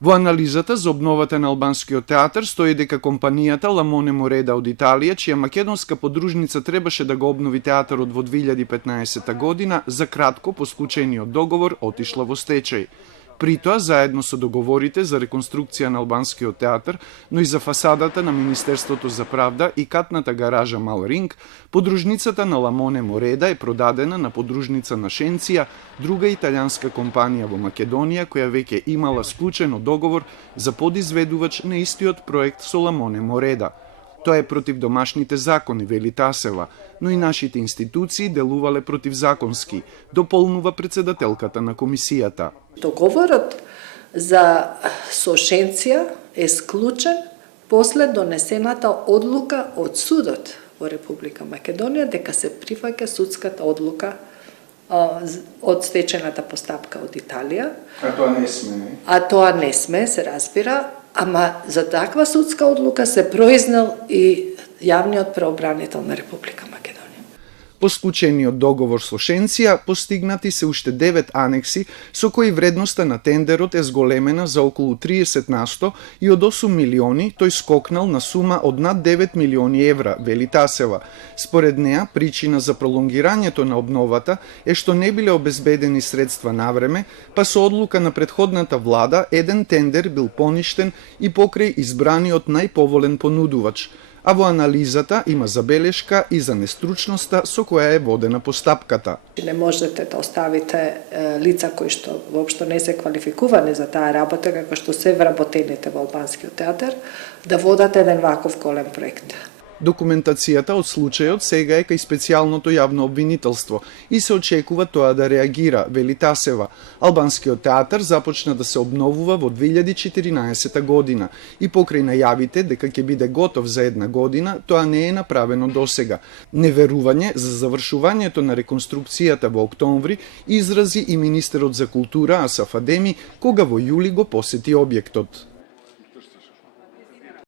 Во анализата за обновата на албанскиот театар стои дека компанијата Lamone Moreda од Италија, чија македонска подружница требаше да го обнови театарот во 2015 година, за кратко по склучениот договор отишла во стечај. При тоа, заедно со договорите за реконструкција на албанскиот театар, но и за фасадата на Министерството за правда и катната гаража Мал Ринг, подружницата на Lamone Moreda е продадена на подружница на Шенција, друга италијанска компанија во Македонија, која веќе имала склучено договор за подизведувач на истиот проект со Lamone Moreda. Тоа е против домашните закони, вели Тасева, но и нашите институции делувале противзаконски, дополнува председателката на комисијата. Договорот за Шенција е склучен после донесената одлука од судот во Република Македонија дека се прифаќа судската одлука од стечајната постапка од Италија. А тоа не сме. А тоа не сме, се разбира, ама за таква судска одлука се произнел и јавниот преобранител на Република Македонија. По склучениот договор со Шенција постигнати се уште 9 анекси со кои вредноста на тендерот е зголемена за околу 30% и од 8 милиони тој скокнал на сума од над 9 милиони евра, вели Тасева. Според неа, причина за пролонгирањето на обновата е што не биле обезбедени средства навреме, па со одлука на претходната влада еден тендер бил поништен и покрај избраниот најповолен понудувач. А во анализата има забелешка и за нестручноста со која е водена постапката. Не можете да оставите лица кои што воопшто не се квалификувани за таа работа, како што се вработените во албанскиот театар, да водат еден ваков голем проект. Документацијата од случајот сега е кај специјалното јавно обвинителство и се очекува тоа да реагира, вели Тасева. Албанскиот театар започна да се обновува во 2014 година и покрај најавите дека ќе биде готов за една година, тоа не е направено досега. Неверување за завршувањето на реконструкцијата во октомври изрази и министерот за култура Асаф Адеми кога во јули го посети објектот.